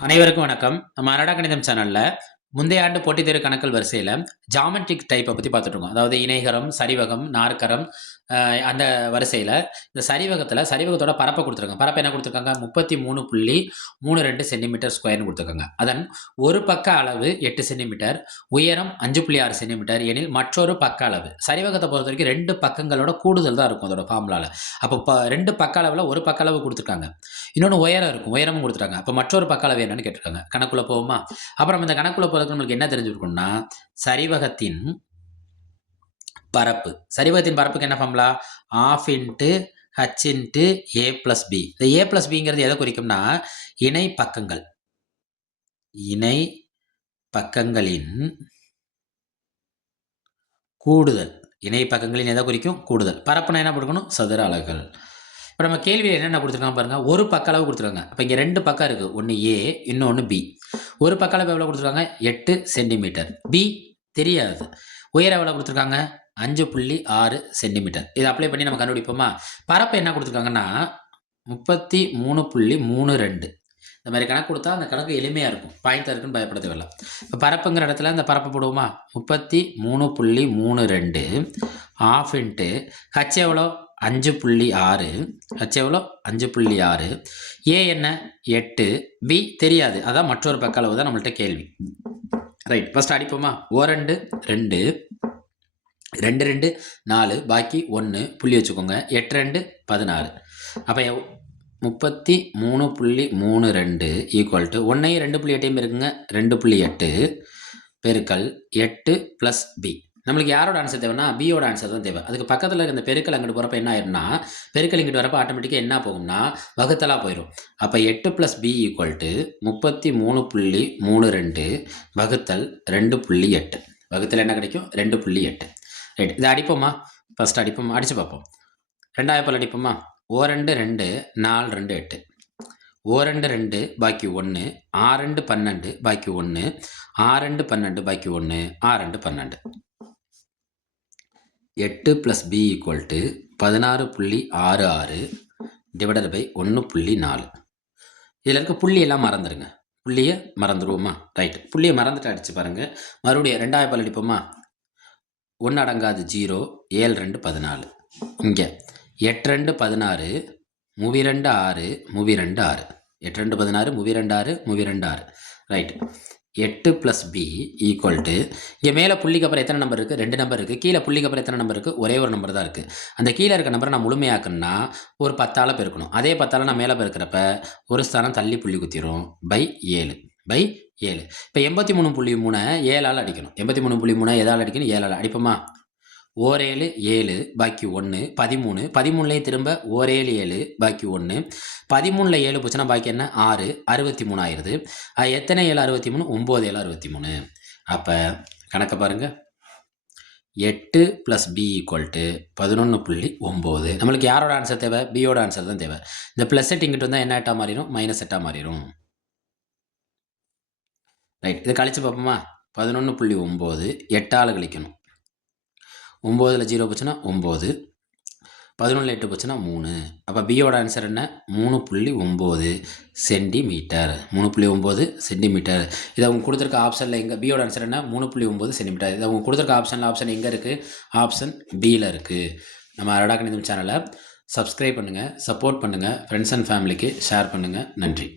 அனைவருக்கும் வணக்கம். நம்ம அரடா கணிதம் சேனல்ல முந்தைய ஆண்டு போட்டித் தேர்வு கணக்கல் வரிசையில ஜியாமெட்ரிக் டைப்ப பத்தி பார்த்துட்டு இருக்கோம். அதாவது இணைகரம், சரிவகம், நாற்கரம் அந்த வரிசையில இந்த சரிவகத்தோட பரப்ப குடுத்துருக்காங்க. பரப்பு என்ன குடுத்துருக்காங்க? 33.32 சென்டிமீட்டர் ஸ்கொயர்ன்னு குடுத்துருக்காங்க. அதன் ஒரு பக்க அளவு 8 சென்டிமீட்டர், உயரம் 5.6 சென்டிமீட்டர் எனில் மற்றொரு பக்க அளவு. சரிவகத்த பொறுத்தவரைக்கும் 2 பக்கங்களோட கூடுதல் தான் இருக்கும் அதோட ஃபார்முலால. அப்ப 2 பக்க அளவுல ஒரு பக்க அளவு குடுத்துருக்காங்க. இன்னொன்னு உயரம் இருக்கும். உயரமும் குடுத்துட்டாங்க. அப்ப மற்றொரு பக்க அளவு என்னன்னு கேட்டிருக்காங்க. கணக்குள்ள போவோமா? அப்புறம் இந்த கணக்குள்ள போறதுக்கு நம்மளுக்கு என்ன தெரிஞ்சிருக்கும்னா, சரிவகத்தின் பரப்பு. சரிவகத்தின் பரப்புக்கு என்ன formula? ½ into h into a plus b. இந்த a பிளஸ் bங்கிறது எதை குறிக்கும்னா, இணை பக்கங்கள். இணை பக்கங்களின் கூடுதல். இணை பக்கங்களின் எதை குறிக்கும்? கூடுதல். பரப்புனா என்ன கொடுக்கணும்? சதுர அலகுகள். இப்போ நம்ம கேள்வியில் என்னென்ன கொடுத்துருக்காங்க பாருங்க. ஒரு பக்க அளவு கொடுத்துருக்காங்க. அப்போ இங்கே 2 பக்கம் இருக்குது. ஒன்று ஏ, இன்னொன்று பி. ஒரு பக்க அளவு எவ்வளோ கொடுத்துருக்காங்க? 8 சென்டிமீட்டர். பி தெரியாது. உயரம் எவ்வளோ கொடுத்துருக்காங்க? 5.6 சென்டிமீட்டர். இதை அப்ளை பண்ணி நம்ம கண்டுபிடிப்போமா? பரப்பு என்ன கொடுத்துருக்காங்கன்னா 33.32. இந்த மாதிரி கணக்கு கொடுத்தா அந்த கணக்கு எளிமையாக இருக்கும். பாயிண்ட் இருக்குன்னு பயப்பட தேவையில்ல. இப்போ பரப்புங்கிற இடத்துல இந்த பரப்பு போடுவோமா? 33.32 ½ இன்ட்டு ஹச் எவ்வளோ? 5.6. ஹச் எவ்வளோ? 5.6. ஏ என்ன? 8. பி தெரியாது. அதான் மற்றொரு பக்க அளவு தான் நம்மள்ட்ட கேள்வி. Right, first அடிப்போமா? 2 2 2 2 4 பாக்கி 1 புள்ளி வச்சுக்கோங்க. 8 2 16. அப்போ 33.32 ஈக்குவல் டு 1ஐயும் 2.8ஐயும் இருக்குங்க. 2.8 பெருக்கல் 8 ப்ளஸ் பி. நம்மளுக்கு யாரோட ஆன்சர் தேவைன்னா பியோட ஆன்சர் தான் தேவை. அதுக்கு பக்கத்தில் இருக்க இந்த பெருக்கல் அங்கிட்டு போகிறப்ப என்ன ஆயிரும்னா, பெருக்கல் இங்கிட்டு வரப்போ ஆட்டோமேட்டிக்காக என்ன போகும்னா வகுத்தலாக போயிடும். அப்போ 8 ப்ளஸ் பி ஈக்குவல் டு 33.32 வகுத்தல் 2.8. வகுத்தல் என்ன கிடைக்கும்? 2.8. ரைட், இதை அடிப்போமா? ஃபர்ஸ்ட் அடிப்போம், அடித்து பார்ப்போம். ரெண்டாவது பல் அடிப்போமா? 2 2 4 2 8. 2 2 பாக்கி 1, 6 12 பாக்கி 1, 6 12 பாக்கி 1, 6 12. 8 plus B equal to 16.66 divided by 1.4. இதில் இருக்க புள்ளியெல்லாம் மறந்துடுங்க. புள்ளியை மறந்துடுவோமா? ரைட், புள்ளியை மறந்துட்டு அடித்து பாருங்கள். மறுபடியும் ரெண்டாவது பல் அடிப்போமா? 1 அடங்காது 0, 7 2 14. இங்கே 8 2 16, மூவி 2 6, மூவி 2 6. 8 2 16, மூவி 2 6, மூவி 2 6. Right, 8 plus B equal to இங்கே மேலே புள்ளிக்கு அப்புறம் எத்தனை நம்பர் இருக்குது? 2 நம்பர் இருக்குது. கீழே புள்ளிக்கு அப்புறம் எத்தனை நம்பர் இருக்குது? ஒரே ஒரு நம்பர் தான் இருக்குது. அந்த கீழே இருக்க நம்பரை நான் முழுமையாக்கணும்னா ஒரு 10ஆல் பெருக்கணும். அதே 10ஆல் நான் மேலே பெருக்கிறப்ப ஒரு ஸ்தானம் தள்ளி புள்ளி குத்திரும். By 7 by 7. இப்போ 83.3 7ஆல் அடிக்கணும். 83.3 எதால் அடிக்கணும்? 7ஆல் அடிப்போமா? 7 7 பாக்கி 1 13. 13லேயும் திரும்ப 7 7 பாக்கி 1. 13ல் 7 போச்சுன்னா பாக்கி என்ன? 6 63 ஆயிடுது. எத்தனை 7 63? 9 7 63. அப்போ கணக்கை பாருங்கள். 8 ப்ளஸ் பி ஈக்குவல் டு 11.9. நம்மளுக்கு யாரோட ஆன்சர் தேவை? பியோட ஆன்சர் தான் தேவை. இந்த ப்ளஸ் செட் இங்கிட்டு வந்தால் என்ன எட்டாக மாறிடும்? மைனஸ் எட்டாக மாறிடும். ரைட், இதை கழிச்சு பார்ப்போமா? 11.9 8ஆல் கழிக்கணும். 9ல் 0 போச்சுன்னா 9, 11ல் 8 போச்சுன்னா 3. அப்போ பியோட ஆன்சர் என்ன? 3.9 சென்டிமீட்டர். 3.9 சென்டிமீட்டர். இதை அவங்க கொடுத்துருக்க ஆப்ஷனில் எங்கே? பியோட ஆன்சர் என்ன? 3.9 சென்டிமீட்டர். இதை அவங்க கொடுத்துருக்க ஆப்ஷன் எங்கே இருக்குது? ஆப்ஷன் பியில் இருக்குது. நம்ம அரடா கணிதம் சேனலை சப்ஸ்கிரைப் பண்ணுங்கள், சப்போர்ட் பண்ணுங்கள், ஃப்ரெண்ட்ஸ் அண்ட் ஃபேமிலிக்கு ஷேர் பண்ணுங்கள். நன்றி.